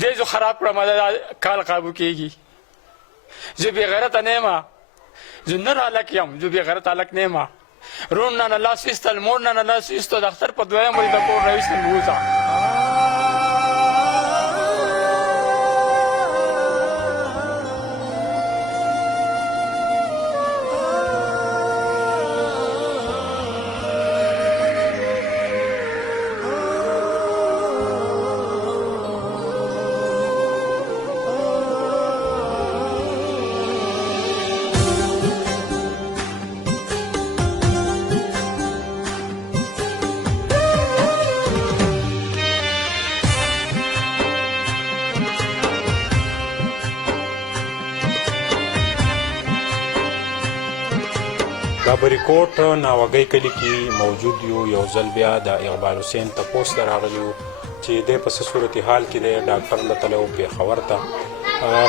دې زه خراب کړم دا کال قابو کېږي. زه بې غیرته نه یم، زه نر هلک یم، زه بې غیرته هلک نه یم. رون نه لاس ویستل، مور نه لاس ویستو، د اختر په دویم ورځ د کور راویستل ووځه. رپورٹ ناوګۍ کلي کې موجود یو ځل بیا د اقبال حسین تپوس ته راغلی وو چې دی په څه صورتحال کې دی، ډاکټر له تللی و پېښور ته.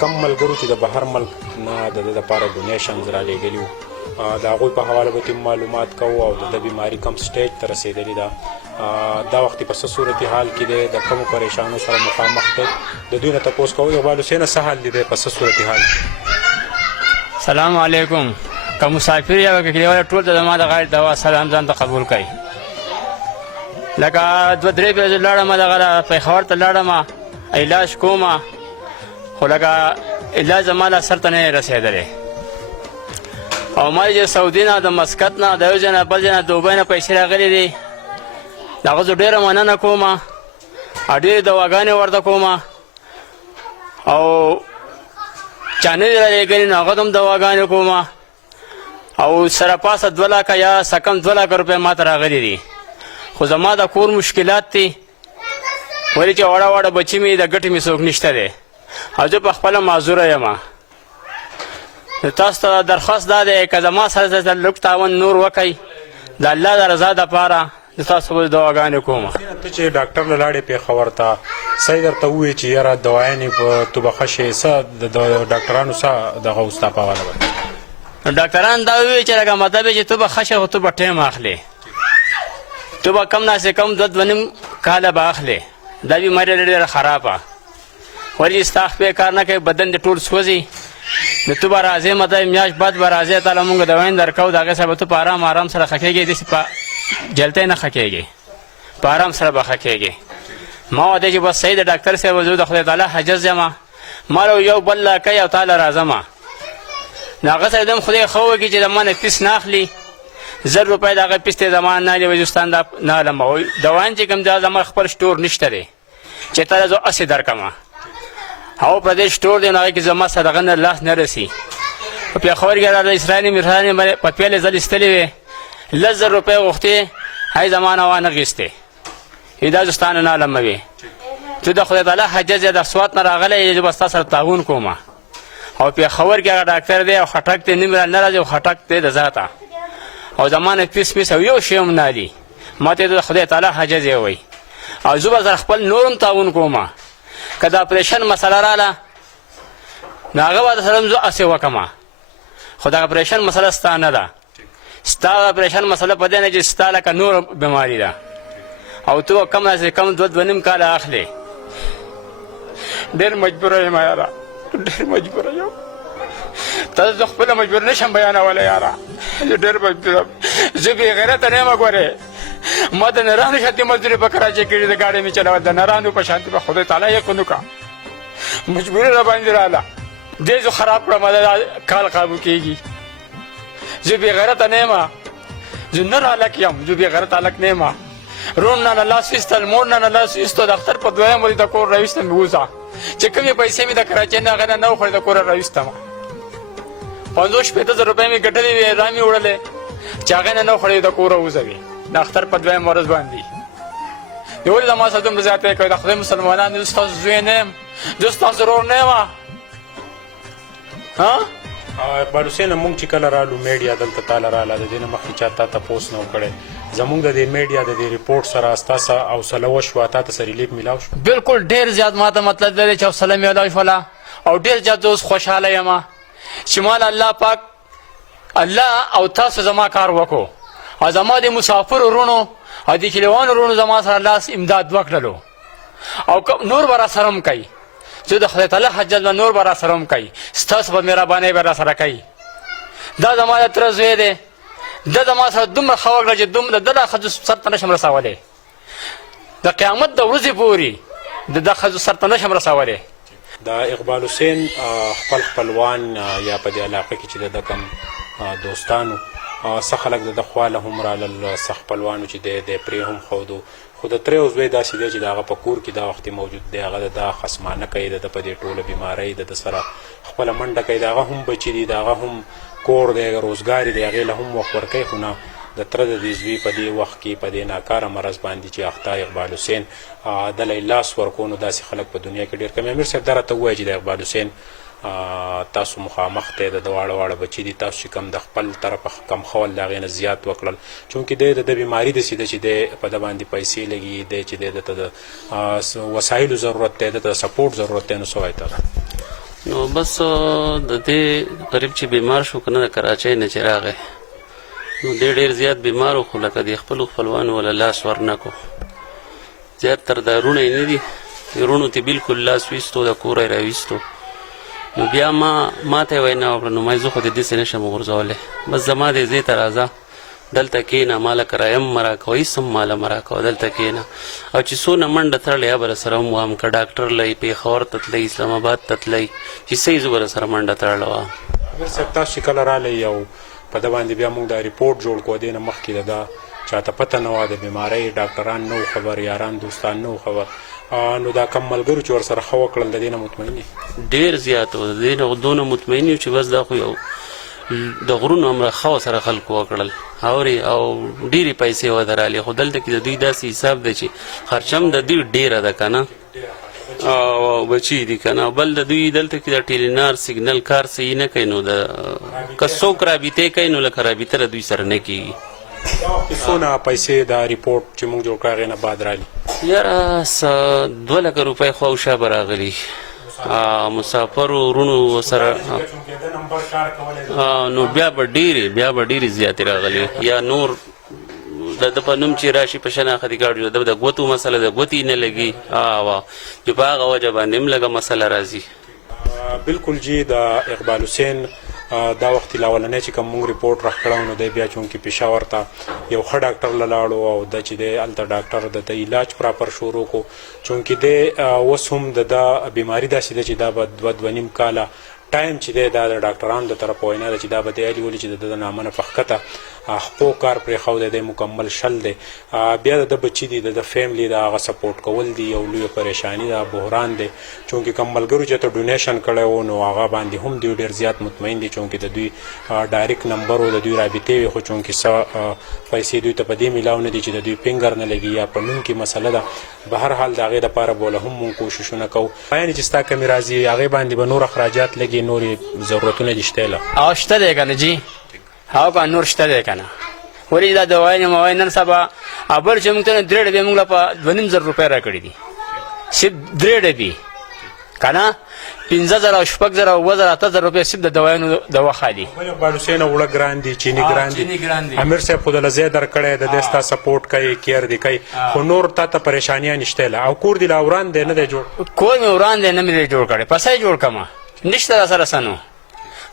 کم ملګرو چې د بهر ملک نه د ده دپاره ډونیشنز رالیږلي وو، د هغوی په حواله به معلومات کوو او د ده بیماري کم سټیج ته رسېدلې ده، دا وخت په څه صورتحال کې دی، د کومو پریشانو سره مخامخ دی، د دوی نه تپوس کوو. اقبال حسینه څه حال دی دی په څه صورتحال کې؟ سلام علیکم. که مسافر یا که کلیواله ټول ته زما د غاړې دوا سلام ځان ته قبول کړئ. لکه 2-3 ورځې لاړم دغه پېښور ته لاړم علاج کومه، خو لکه علاج زما لا سر ته نه رسېدلی. او ما چې سعودي نه د مسقط نه د یو ځای نه بل ځای نه دوبۍ نه پیسې راغلي دي، د هغه زه ډېره مننه کوم او ډېرې دواګانې ورته کوم، او چا نه دي رالیږلي نو هغه ته هم دواګانې کوم، او سره پاسه 2 لکه یا سکم 2 لکه روپۍ ما ته راغلي دي. خو زما د کور مشکلات دي، ولې چې وړه وړه بچي مې د ګټې مې څوک نشته دی او زه په خپله معذوره یم. نو تاسو ته درخواست دا دی که زما سره لږ تعاون نور وکئ د الله د رضا دپاره، د تاسو به دواګانې کوم. ته چې ډاکټر له لاړې پېښور ته صحیح درته ووایي چې یاره دوايانې به تو به ښه شې، څه د ډاکټرانو څه دغه اوس ستا په حواله به ډاکټران دا ووایي چې لکه مطلب یې چې تو به ښه شې خو تو به ټایم اخلې، تو به کم نه کم 2-2.5 کاله به اخلې. دا بیماري ډېره خرابه، ولې ستا خپې کار نه کوي، بدن دې ټول سوځي. نو تو به راځې مطلب میاشت بعد به راځې، تعالی مونږ دوايان درکوو، د هغې سره به تو په آرام سره ښه کېږې، داسې په جلتۍ نه ښه کېږې، په آرام سره به ښه کېږې. ما وعده چې بس صحیح د ډاکټر صاحب زه د خدای تعالی حجز یم، ما له یو بل لا کوي او تعالی راځم. نو هغه سره دم خدای ښه وکړي چې د ما نه فیس نه اخلي، 1000 روپۍ د هغه فیس ته زما نه اخلي، وجوستان دا نه علم دوایان چې کوم دا زما خپل سټور نشته دی چې تعالی زه اسې درکمه، او په دې سټور دی نو هغې کې زما سره دغه نه لاس نه رسي. په پېښور کې راته اسرائیلي میرانې په پیلې ځل ایستلې وې، 10,000 روپۍ غوښتې، هغې زما نه وانه غېستې، دا زه ستا نه علمه وې. ته د خدای تعالی حجز یې د سوات نه راغلی، زه به ستا سره تعاون کوم. او پېښور کې هغه ډاکټر دی او خټک دی، نیم نه راځي او خټک دی د ذاته، او زما نه فیس میس او یو شی هم نه علي. ما ته د خدای تعالی حجز یې وایي، او زه به سره خپل نور هم تعاون کوم. که د اپریشن مسله راله نو هغه به سره هم زه هسې وکړم، خو د اپریشن مسله ستا نه ده. ستا د اپریشن مسله په دې نه چې ستا لکه نور بیماري ده، او تو کم نه کم 2-2.5 کاله اخلې. ډېر مجبوره یم یاره، ډېر مجبوره یم. تاسو زه خپله مجبور نشم بیانولی یاره، زه ډېر مجبوره، زه بې غیرته نه یم. ګورې ما د نرانو شانتې مزدوري په کراچۍ کښې د ګاډۍ مې چلول، د نرانو په شانتې به خدای تعالی یې کنو کا مجبوري را باندې راله. دې زه خراب کړم دا کال قابو کېږي. زه بې غیرته نه یم، زه نر هلک یم، زه بې غیرته هلک نه یم. رون نه لاس ویستل، مور نه لاس ویستو، د اختر په دویم ورځ د کور راویستم مې ووځه. چې کومې پیسې مې د کراچۍ نه هغه نه وخوړې، د کوره راویستم. 50-60 روپۍ مې ګټلې وې، را مې وړلې چې هغې نه نه وخوړې، د کوره ووځوې د اختر په دویم ورځ باندې. د ولې زما سره دومره زیاتی کوي؟ د خدای مسلمانان زه ستاسو زوی نه یم، زه ستاسو ورور نه یم. اقبال حسینه مونږ چې کله رالو میډیا دلته تاله راله، د دې نه مخکې چا تا تپوس نه و کړی، زمونږ د دې میډیا د دې رپورټ سره ستاسو حوصله وشوه، تا ته سره ریلیف میلاو شو؟ بالکل ډېر زیات ما ته مطلب لري چې حوصله مې میلاو شوله، او ډېر زیات زه اوس خوشحاله یم چې ما الله پاک الله او تاسو زما کار وکړو، او زما د مسافرو وروڼو او د کلیوانو وروڼو زما سره لاس امداد وکړلو، او نور به راسره هم کوي. زه د خدای تعالی حجت به نور به را سره هم کوي ستاسو په مهربانۍ به را سره کوي دا زما د تره زوی دی ده زما سره دومره ښه وکړه چې دومره د دا ښځو سر ته نشم رسولی د قیامت د ورځې پورې د دا ښځو سر ته نشم رسولی د اقبال حسین خپل خپلوان یا په دې علاقه کې چې د کم دوستانو څه خلک د خوا له هم رالل څه خپلوانو چې دی پرې هم ښودو خو د ترې زوی داسې دی چې د هغه په کور کې دا وختې موجود دی هغه د دا خصمانه کوي د په دې ټوله بیمارۍ د سره خپله منډه کوي د هغه هم بچي دي د هغه هم کور دی روزګار دی هغې له هم وخت ورکوي خو نه د تره د دې زوی په دې وخت کې په دې ناکاره مرض باندې چې اخته اقبال حسین دله یې لاس ورکو نو داسې خلک په دنیا کې ډېر کم امیر صاحب دا راته ووایه چې د اقبال حسین تاسو مخامخ دی د واړه بچي دي تاسو چې کم د خپل طرفه کم خول د هغې نه زیات وکړل چونکې دی د بیماري داسې ده چې دی په ده باندې پیسې لګي دی چې دی دته د وسایلو ضرورت دی دته د سپورټ ضرورت دی نو څه وایي تاسو نو بس د دې غریب چې بیمار شو که نه د کراچۍ نه چې راغی نو دی ډېر زیات بیمار و خو لکه د خپلو خپلوانو وله لاس ورنکو زیات تر دا روڼه یې نه دي روڼو ته بلکل لاس ویستو د کوره یې راویستو نو بیا ما ته یې وینا وکړه نو ما زه خو د دې څه نشم غورځولی بس زما دې ځای ته راځه دلته کښېنه ماله کرایه هم مه راکوه هېڅ هم ماله مه راکوه دلته کښېنه او چې څونه منډه تړلی یا به راسره هم وام که ډاکټر لی پېښور ته تلئ اسلام آباد ته تلئ چې څه یې زه به راسره منډه تړله وم امیر صاحب تاسو چې کله رالی او په ده باندې بیا موږ دا ریپورټ جوړ کړو دې نه مخکې د دا چاته پته نه وه د بیمارۍ ډاکټران نه وو خبر یاران دوستان نه وو خبر نو دا کم ملګرو چې ورسره ښه وکړل د دې نه مطمئن یې ډېر زیات و د دې نه دونه مطمئن یو چې بس دا خو یو د غرونو همره ښه سره خلکو وکړل اورې او ډېرې پیسې ودرالې خو دلته کې د دوی داسې حساب دی چې خرچه هم د دوی ډېره ده که نه او بچي دي که نه بل د دوی دلته کې د ټیلینار سیګنل کار صحیح نه کوي نو د که څوک رابطې کوي نو لکه رابطه د دوی سره نه کېږي څونه پیسې دا ریپورټ چې موږ جوړ کړو هغې نه بعد رالي یاره 2 لکه روپۍ خو او شا به راغلي مسافرو ورونو سره نو بیا به ډېرې زیاتې راغلي یا نور د ده په نوم چې راشي په شناختي کارډ جوړ د ګوتو مسله د ګوتې نه لګي چې په هغه وجه باندې هم لږه مسله راځي بالکل جی د اقبال حسین دا وخت لا اولنی چې کوم موږ ریپورټ راکړو نو دی بیا چونکې پېښور ته یو ښه ډاکټر له لاړو او د چې دی هلته ډاکټر د علاج پراپر شروع کړو چونکې دی اوس هم د دا بیماري داسې ده چې دا به 2.5 کاله ټایم چې دی دا د ډاکټرانو د طرفه وینا ده چې دا به دی ولي چې د ده د نامه نه پښکته خپو کار پرېښودی دی مکمل شل دی بیا د ده بچي دي د ده فیملی د هغه سپورټ کول دي یو لویه پریشاني ده بحران دی چونکې کوم ملګرو چې ته ډونیشن کړی و نو هغه باندې هم دوی ډېر زیات مطمئن دي چونکې د دوی ډایرکټ نمبر و د دوی رابطې وي خو چونکې څه پیسې دوی ته په دې میلاو نه دي چې د دوی فنګر نه لګي یا په نوم کې مسله ده به هر حال د هغې دپاره بوله هم مونږ کوششونه کوو یعنې چې ستا کمې راځي هغې باندې به نور اخراجات لګي نورې ضرورتونه دي شته له شته دی که نه جي هغه که نور شته دی که نه ولې دا دوایي موایي نن سبا بل چې موږ ته 3 ډبې موږ له په 2.5 روپۍ راکړي دي صرف 3 ډبې که نه 5,000 او 6,000 او 7,000 8,000 روپۍ صرف د دوایانو دوا خالي اقبال حسین اوړه ګران دي چینی ګران دي امیر صاحب خو دله ځای درکړی د دې ستا سپورټ کوي کیر دی کوي خو نور تا ته پریشانیان شته له او کور دې لا وران دی نه دی جوړ کور مې وران دی نه مې دی جوړ کړی پسه یې جوړ کړمه نشته را سره سنو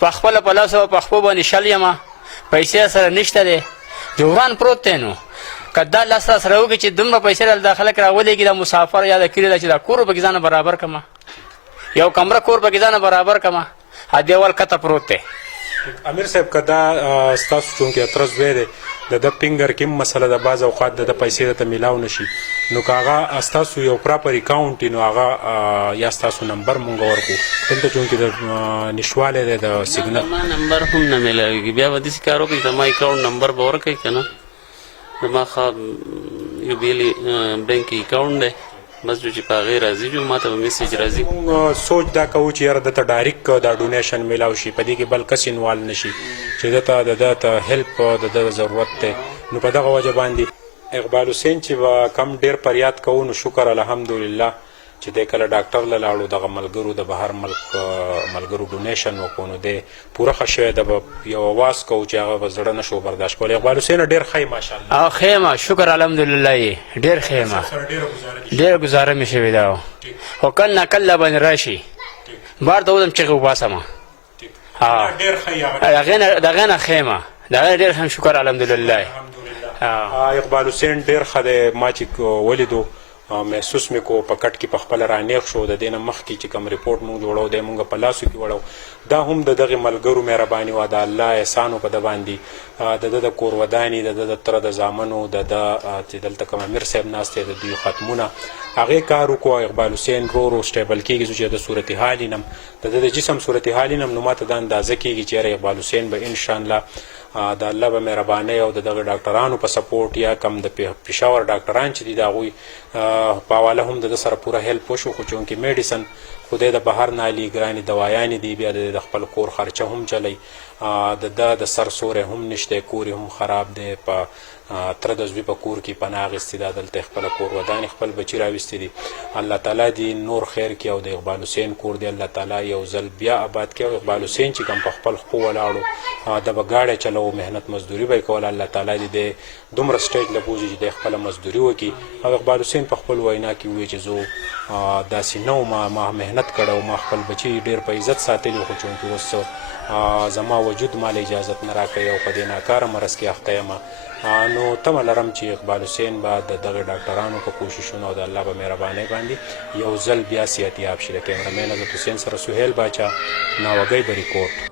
په خپله په لاس او په خپو باندې شل یمه پیسې سره نشته دی جوران پروت دی نو که دا لاس را سره وکړي چې دومره پیسې را دا خلک راولېږي دا مسافر یا د کلي ده چې دا کور پکې ځانه برابر کړمه یو کمره کور پکې ځانه برابر کړمه دیوال کته پروت دی امیر صاحب که دا ستاسو چونکې اتره زوی دی د ده فنګر کې هم مسله ده بعض اوقات د ده پیسې درته میلاو نه شي نو که هغه ستاسو یو پراپر اکاونټ وي نو هغه یا ستاسو نمبر مونږ ورکړو دلته چونکې د نشوالی دی د سیګنل ما نمبر هم نه میلاویږي بیا به داسې کار وکړي زما اکاونټ نمبر به ورکوي که نه زما یو بیلې بینک اکاونټ دی بس جو چې په هغې راځي جو ما ته به میسیج راځي مونږ سوچ دا کوو چې یاره دته ډایرکټ دا ډونیشن میلاو شي په دې کې بل کس انوالو نه شي چې دته د ده ته هیلپ د ده ضرورت دی نو په دغه وجه باندې اقبال حسین چې به کم ډېر فریاد کوو نو شکر الحمدلله چې دی کله ډاکټر له لاړو دغه ملګرو د بهر ملګرو ډونیشن وکړو نو دی پوره ښه شوی ده به یو اواز کوو چې هغه به زړه نه شو برداشت کولی اقبال حسینه ډېر ښه یې ماشاءالله ښه یم شکر الحمدلله یې ډېر ښه یم ډېره ګزاره مې شوې ده خو کل نه کله باندې راشي بار ته وځم چغې وباسمه دغې نه ښه یم دغې ډېر ښه شکر الحمدلله اقبال حسین ډېر ښه دی ما چې ولیدو محسوس مې کو په کټ کې په خپله رانیغ شو د دې نه مخکې چې کوم رپورټ مونږ جوړو دی مونږ په لاسو کې وړو دا هم د دغې ملګرو مهرباني وه د الله احسان په ده باندې د ده د کور ودانې د ده د تره د زامنو د ده چې دلته کوم امیر صاحب ناست دی د دوی ختمونه هغې کار وکړو اقبال حسین ورو ورو سټیبل کېږي چې د صورتحال نم د ده د جسم صورتحال نم نو ماته دا اندازه کېږي چې یاره اقبال حسین به انشاءالله د الله به مهربانۍ او د دغه ډاکټرانو په سپورټ یا کم د پېښور ډاکټران چې دي د هغوی په حواله هم د ده سره پوره هیلپ وشو خو چونکې میډیسن خدای د بهر نه علي ګرانې دوايانې دي بیا د خپل کور خرچه هم چلی د ده د سر سوری هم نشته کور هم خراب دی په تره د زوی په کور کې پناه اخیستې ده دلته خپله کور ودانې خپل بچي راویستې دي الله تعالی دې نور خیر کړي او د اقبال حسین کور دی الله تعالی یو ځل بیا آباد کړي او اقبال حسین چې کوم په خپل خپو ولاړو د به ګاډی چلو محنت مزدوري به یې کوله الله تعالی دې د دومره سټیج له بوځي چې د خپله مزدوري وکړي او اقبال حسین په خپل وینا کې ووایي چې زه داسې نه وم ما محنت کړی او ما خپل بچي ډېر په عزت ساتلي خو چونکې اوس زما وجود مال اجازت نه راکوي او په دې ناکاره مرض کې اخته یم نو تمه لرم چې اقبال حسین به د دغه ډاکټرانو په کوششونو او د الله په مهربانۍ باندې یو ځل بیا صحتیاب شي د کیمرمین حضرت حسین سره سهیل باچا ناوګۍ به ریپورټ